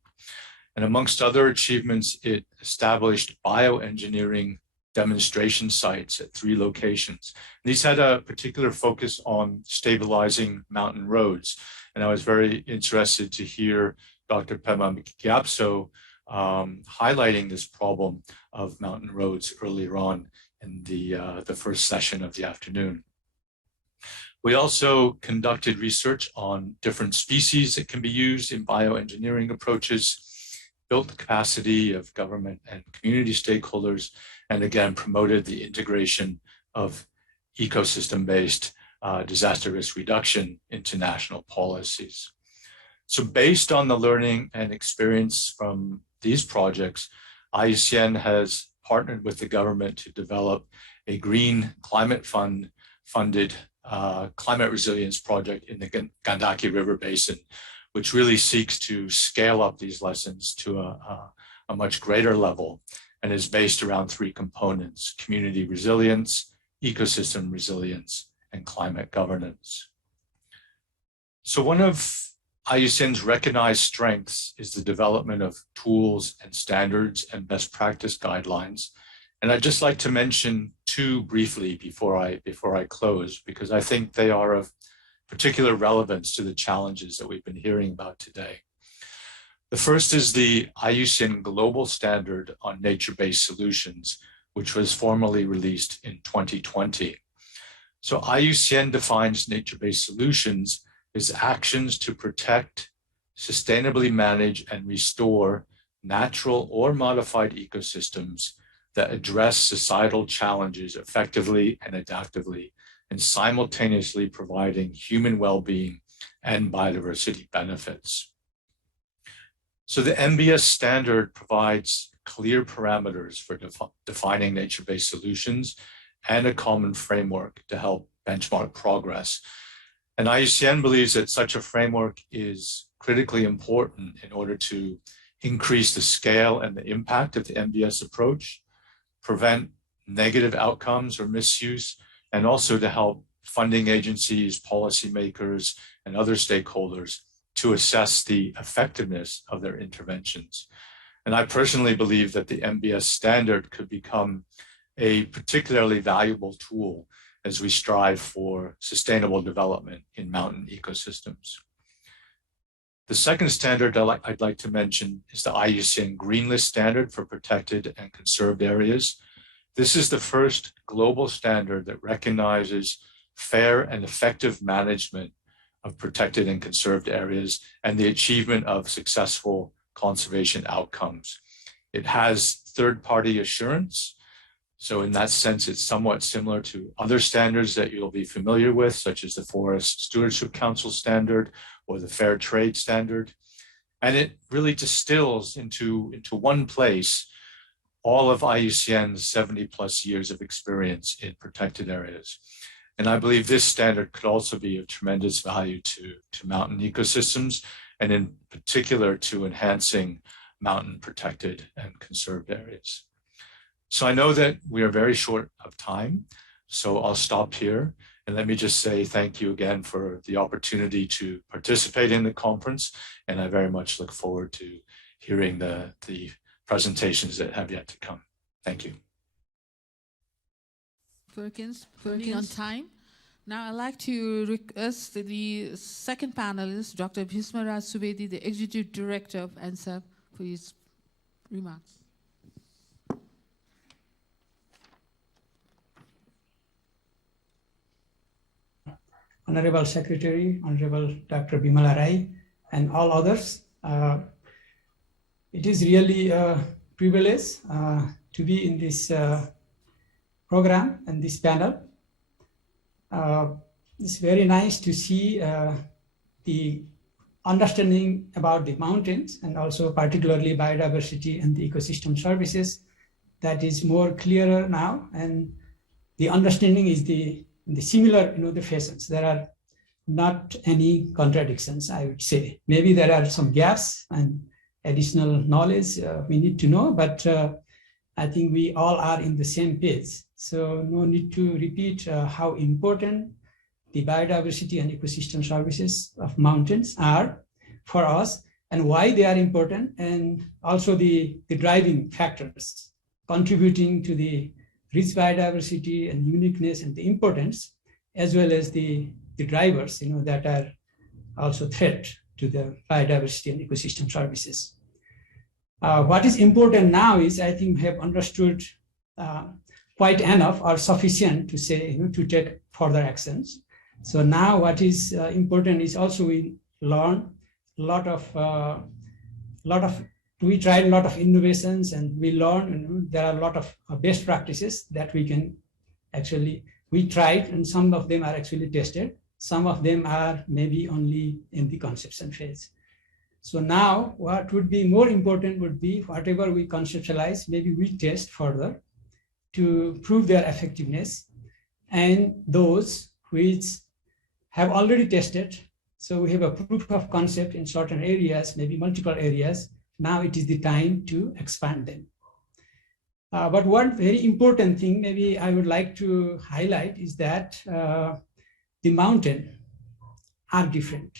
And amongst other achievements, it established bioengineering demonstration sites at 3 locations. These had a particular focus on stabilizing mountain roads. And I was very interested to hear Dr. Pema Gyapso highlighting this problem of mountain roads earlier on in the first session of the afternoon. We also conducted research on different species that can be used in bioengineering approaches, built the capacity of government and community stakeholders, and again, promoted the integration of ecosystem-based disaster risk reduction into national policies. So based on the learning and experience from these projects, IUCN has partnered with the government to develop a green climate funded climate resilience project in the Gandaki River Basin, which really seeks to scale up these lessons to a much greater level and is based around three components: community resilience, ecosystem resilience, and climate governance. So one of IUCN's recognized strengths is the development of tools and standards and best practice guidelines. And I'd just like to mention two briefly before I close, because I think they are of particular relevance to the challenges that we've been hearing about today. The first is the IUCN Global Standard on Nature-Based Solutions, which was formally released in 2020. So IUCN defines nature-based solutions as actions to protect, sustainably manage, and restore natural or modified ecosystems that address societal challenges effectively and adaptively, and simultaneously providing human well-being and biodiversity benefits. So the NBS standard provides clear parameters for defining nature-based solutions and a common framework to help benchmark progress. And IUCN believes that such a framework is critically important in order to increase the scale and the impact of the NBS approach, prevent negative outcomes or misuse, and also to help funding agencies, policymakers, and other stakeholders to assess the effectiveness of their interventions. And I personally believe that the NBS standard could become a particularly valuable tool as we strive for sustainable development in mountain ecosystems. The second standard I'd like to mention is the IUCN Green List Standard for protected and conserved areas. This is the first global standard that recognizes fair and effective management of protected and conserved areas and the achievement of successful conservation outcomes. It has third-party assurance. So in that sense, it's somewhat similar to other standards that you'll be familiar with, such as the Forest Stewardship Council standard or the Fair Trade standard. And it really distills into one place all of IUCN's 70 plus years of experience in protected areas. And I believe this standard could also be of tremendous value to mountain ecosystems, and in particular to enhancing mountain protected and conserved areas. So I know that we are very short of time, so I'll stop here. And let me just say thank you again for the opportunity to participate in the conference. And I very much look forward to hearing the presentations that have yet to come. Thank you. Perkins, running on time. Now I'd like to request the second panelist, Dr. Bhismaraj Subedi, the Executive Director of ANSAP, for his remarks. Honorable Secretary, Honorable Dr. Bimala Rai, and all others. It is really a privilege to be in this program and this panel. It's very nice to see the understanding about the mountains and also particularly biodiversity and the ecosystem services that is more clearer now, and the understanding is the similar, the fashions. There are not any contradictions, I would say. Maybe there are some gaps and additional knowledge we need to know, but I think we all are in the same page. So no need to repeat how important the biodiversity and ecosystem services of mountains are for us and why they are important, and also the driving factors contributing to the rich biodiversity and uniqueness and the importance, as well as the drivers, that are also threat to the biodiversity and ecosystem services. What is important now is, I think, we have understood quite enough or sufficient to say, to take further actions. So now what is important is also we learn we tried a lot of innovations, and we learn there are a lot of best practices that we tried, and some of them are actually tested. Some of them are maybe only in the conception phase. So now what would be more important would be whatever we conceptualize, maybe we test further to prove their effectiveness, and those which have already tested. So we have a proof of concept in certain areas, maybe multiple areas. Now it is the time to expand them. But one very important thing maybe I would like to highlight is that the mountains are different,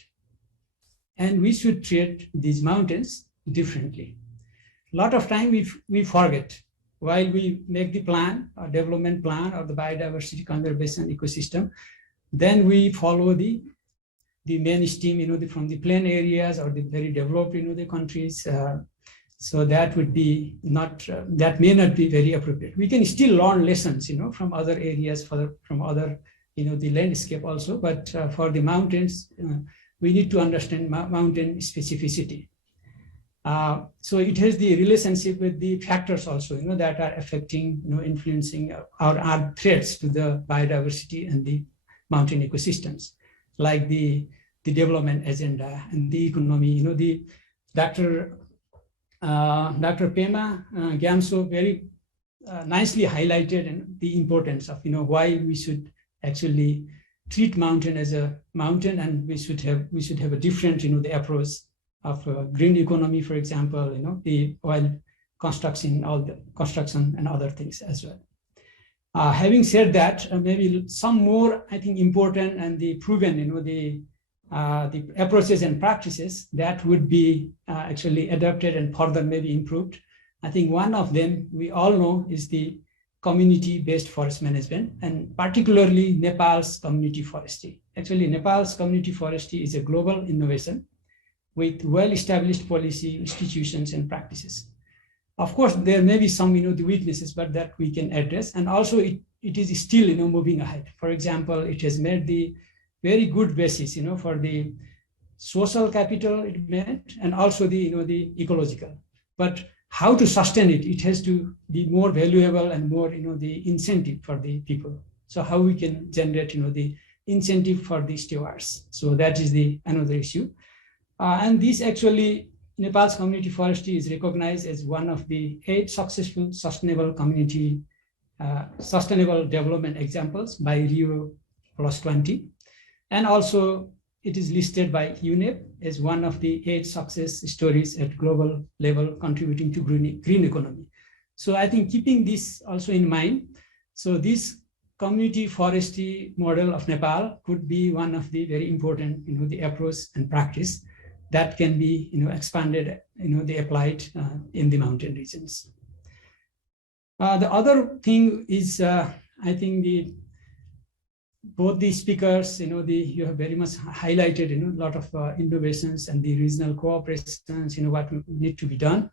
and we should treat these mountains differently. A lot of time we forget while we make the plan, or development plan, or the biodiversity conservation ecosystem, then we follow the mainstream, from the plain areas or the very developed, the countries. So that would be not, that may not be very appropriate. We can still learn lessons, from other areas, from other, the landscape also. But for the mountains, we need to understand mountain specificity. So it has the relationship with the factors also, that are affecting, influencing or are threats to the biodiversity and the mountain ecosystems, like the development agenda and the economy. The Dr. Pema Gyamso very nicely highlighted the importance of, why we should actually treat mountain as a mountain, and we should have a different, the approach of green economy, for example, the oil construction, all the construction and other things as well. Having said that, maybe some more, I think, important and the proven, the approaches and practices that would be actually adapted and further maybe improved. I think one of them we all know is the community-based forest management, and particularly Nepal's community forestry. Actually, Nepal's community forestry is a global innovation with well-established policy, institutions, and practices. Of course, there may be some, the weaknesses, but that we can address. And also it is still, moving ahead. For example, it has made the very good basis, for the social capital it made, and also the ecological. But how to sustain it? It has to be more valuable and more, the incentive for the people. So how we can generate, the incentive for the stewards. So that is another issue. And this actually, Nepal's community forestry is recognized as one of the 8 successful sustainable development examples by Rio +20. And also it is listed by UNEP as one of the 8 success stories at global level contributing to green economy. So I think keeping this also in mind, so this community forestry model of Nepal could be one of the very important, the approach and practice that can be, expanded, they applied in the mountain regions. The other thing is, I think both the speakers, you have very much highlighted, a lot of innovations and the regional cooperations, what need to be done.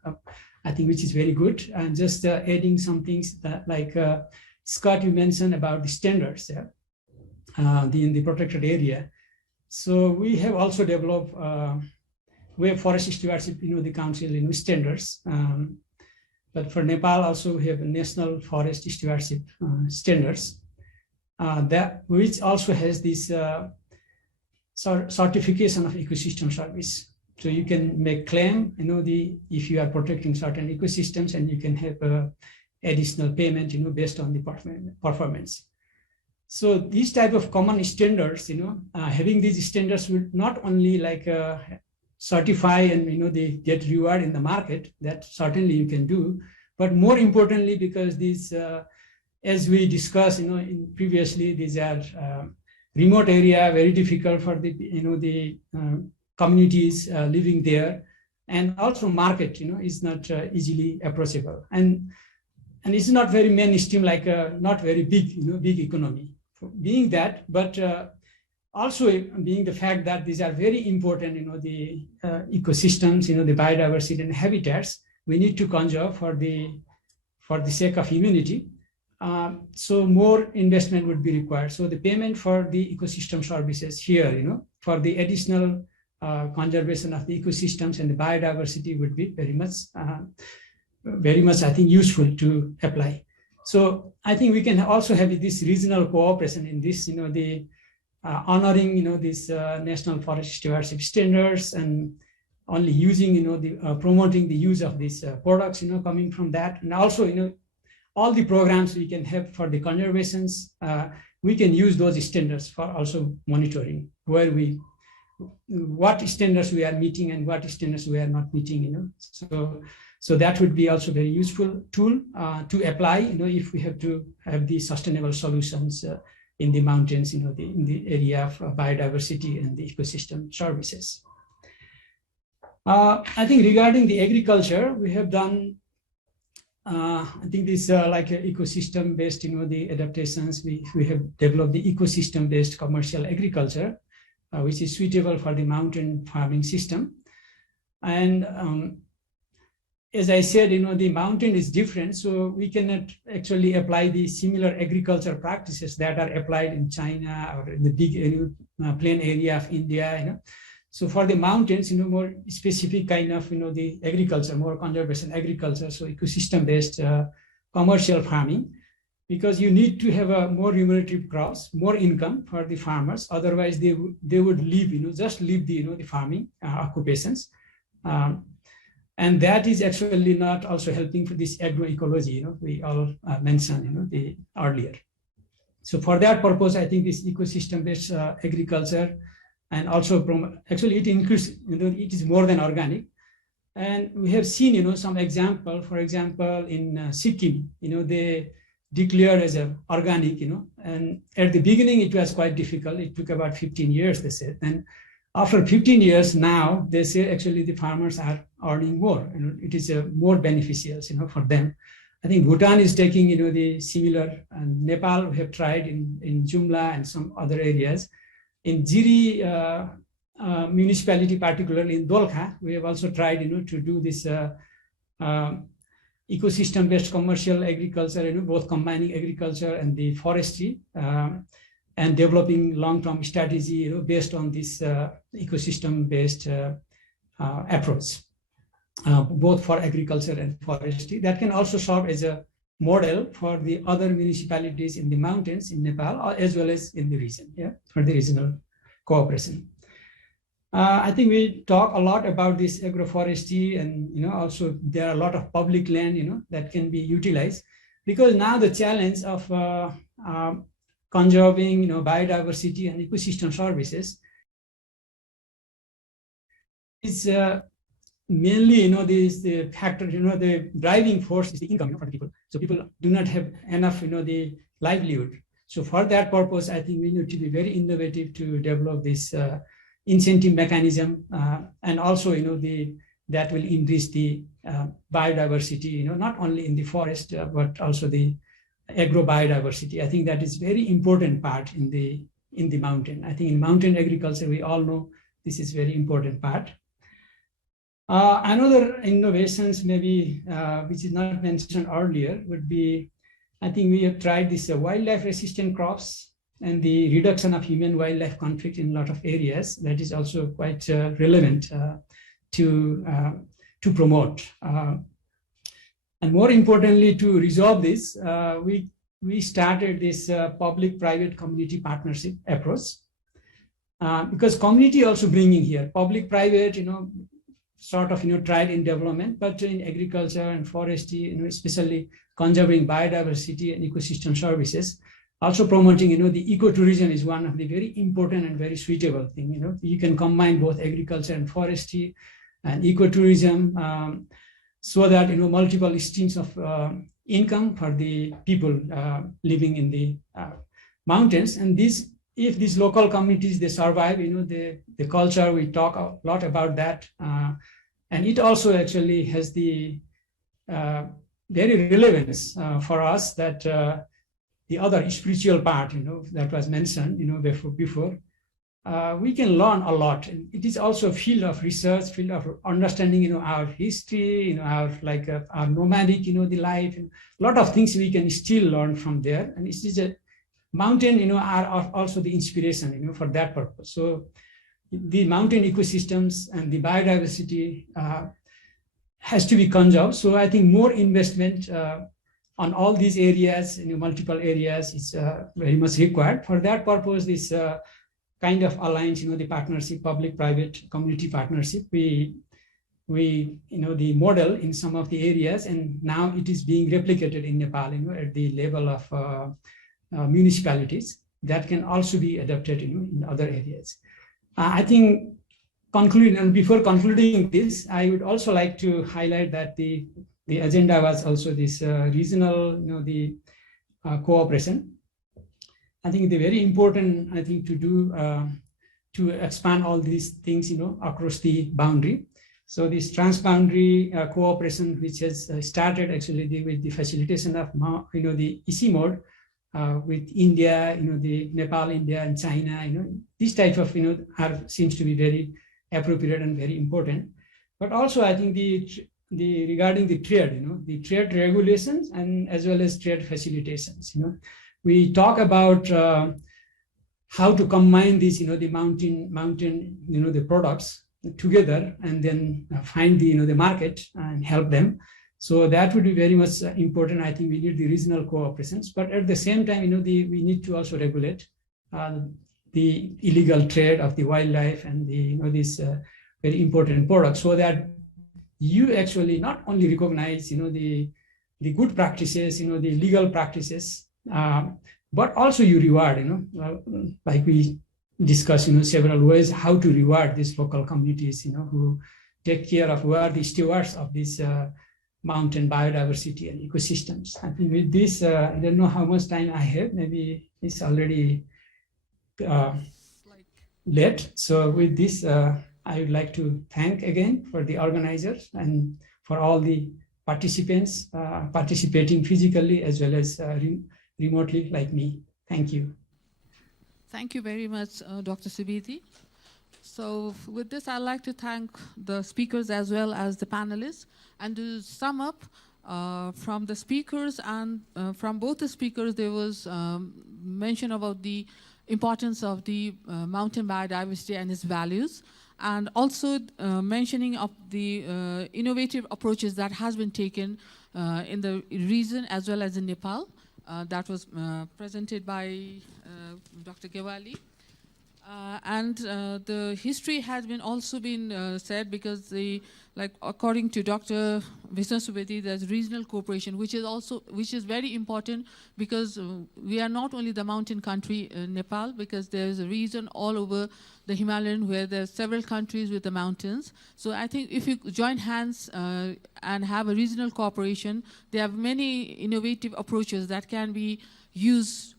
I think which is very good. And just adding some things that, like Scott, you mentioned about the standards, in the protected area. So we have also developed. We have forest stewardship, the council, standards. But for Nepal also we have national forest stewardship standards, which also has this certification of ecosystem service. So you can make claim, if you are protecting certain ecosystems, and you can have additional payment, based on the performance. So these type of common standards, having these standards will not only like certify and they get reward in the market, that certainly you can do, but more importantly, because these, as we discussed, in previously, these are remote area, very difficult for the communities living there, and also market, is not easily approachable, and it's not very mainstream, like not very big, big economy. Being that, but also being the fact that these are very important, the ecosystems, the biodiversity and habitats, we need to conserve for the sake of humanity. so more investment would be required. So the payment for the ecosystem services here, for the additional conservation of the ecosystems and the biodiversity would be very much, I think, useful to apply. So I think we can also have this regional cooperation in this, the honoring, this national forest stewardship standards, and only using, the promoting the use of these products, coming from that, and also, all the programs we can have for the conservations, we can use those standards for also monitoring where what standards we are meeting and what standards we are not meeting, So that would be also very useful tool to apply, if we have to have the sustainable solutions in the mountains, in the area of biodiversity and the ecosystem services. I think regarding the agriculture, we have done, I think this like ecosystem-based, the adaptations. We have developed the ecosystem-based commercial agriculture, which is suitable for the mountain farming system. And as I said, the mountain is different, so we cannot actually apply the similar agriculture practices that are applied in China or in the big plain area of India. So for the mountains, more specific kind of, the agriculture, more conservation agriculture, so ecosystem-based commercial farming, because you need to have a more remunerative crops, more income for the farmers. Otherwise, they would leave, just leave the farming occupations. And that is actually not also helping for this agroecology, we all mentioned, earlier. So for that purpose, I think this ecosystem-based agriculture, and also actually it includes, it is more than organic. And we have seen, some example, for example, in Sikkim, they declared as a organic, and at the beginning it was quite difficult. It took about 15 years, they said. And after 15 years now, they say actually the farmers are earning more. It is more beneficial, for them. I think Bhutan is taking, the similar, and Nepal we have tried in Jumla and some other areas. In Jiri municipality, particularly in Dolkha, we have also tried, to do this ecosystem-based commercial agriculture, both combining agriculture and the forestry, and developing long-term strategy, based on this ecosystem-based approach, both for agriculture and forestry. That can also serve as a model for the other municipalities in the mountains in Nepal, as well as in the region, for the regional cooperation. I think we talk a lot about this agroforestry, and also there are a lot of public land, that can be utilized, because now the challenge of conserving, biodiversity and ecosystem services is mainly, the factor, the driving force is the income for the people. So people do not have enough, the livelihood. So for that purpose, I think we need to be very innovative to develop this incentive mechanism, and also, that will increase the biodiversity, not only in the forest, but also the agro-biodiversity. I think that is very important part in the mountain. I think in mountain agriculture, we all know this is very important part. Another innovations maybe, which is not mentioned earlier, would be, I think we have tried this wildlife resistant crops and the reduction of human-wildlife conflict in a lot of areas. That is also quite relevant to promote. And more importantly, to resolve this, we started this public-private community partnership approach, because community also bringing here public-private, sort of tried in development, but in agriculture and forestry, especially conserving biodiversity and ecosystem services, also promoting, the ecotourism is one of the very important and very suitable thing. You can combine both agriculture and forestry and ecotourism, so that multiple streams of income for the people living in the mountains. And this, if these local communities, they survive, the culture, we talk a lot about that, and it also actually has the very relevance for us, that the other spiritual part, that was mentioned, before. we can learn a lot. And it is also a field of research, field of understanding, our history, our nomadic, the life, and a lot of things we can still learn from there. And it is a mountain, are also the inspiration, for that purpose. So the mountain ecosystems and the biodiversity has to be conserved. So I think more investment on all these areas, multiple areas, is very much required. For that purpose, this kind of alliance, the partnership, public-private community partnership, we the model in some of the areas, and now it is being replicated in Nepal, at the level of municipalities. That can also be adapted, in other areas. I think before concluding this, I would also like to highlight that the agenda was also this regional, the cooperation. I think it's very important, to do, to expand all these things, across the boundary. So this transboundary cooperation, which has started actually with the facilitation of, the EC mode with India, the Nepal, India, and China, these types of, seems to be very appropriate and very important. But also, I think regarding the trade, the trade regulations and as well as trade facilitations, we talk about how to combine these, the mountain, the products together, and then find the, the market and help them. So that would be very much important. I think we need the regional cooperations, but at the same time, we need to also regulate the illegal trade of the wildlife and the, these very important products, so that you actually not only recognize, the good practices, the legal practices, but also you reward, like we discussed, several ways how to reward these local communities, who take care of, who are the stewards of this mountain biodiversity and ecosystems. I think with this, I don't know how much time I have. Maybe it's already late. So with this, I would like to thank again for the organizers and for all the participants participating physically as well as remotely like me. Thank you. Thank you very much, Dr. Subiti. So with this, I'd like to thank the speakers as well as the panelists. And to sum up, from the speakers and from both the speakers, there was mention about the importance of the mountain biodiversity and its values, and also mentioning of the innovative approaches that has been taken in the region as well as in Nepal. That was presented by Dr. Gewali. And the history has been also been said, because according to Dr. Vishnu Subedi, there's regional cooperation, which is very important, because we are not only the mountain country in Nepal, because there's a region all over the Himalayan where there's several countries with the mountains. So I think if you join hands and have a regional cooperation, there are many innovative approaches that can be used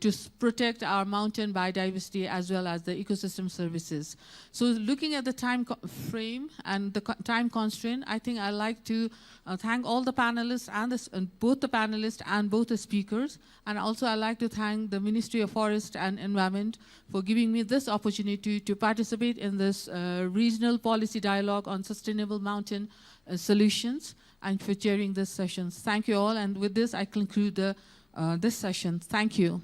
to protect our mountain biodiversity as well as the ecosystem services. So looking at the time frame and the time constraint, I think I'd like to thank all the panelists and both the panelists and both the speakers. And also I'd like to thank the Ministry of Forest and Environment for giving me this opportunity to participate in this regional policy dialogue on sustainable mountain solutions, and for chairing this session. Thank you all. And with this, I conclude this session. Thank you.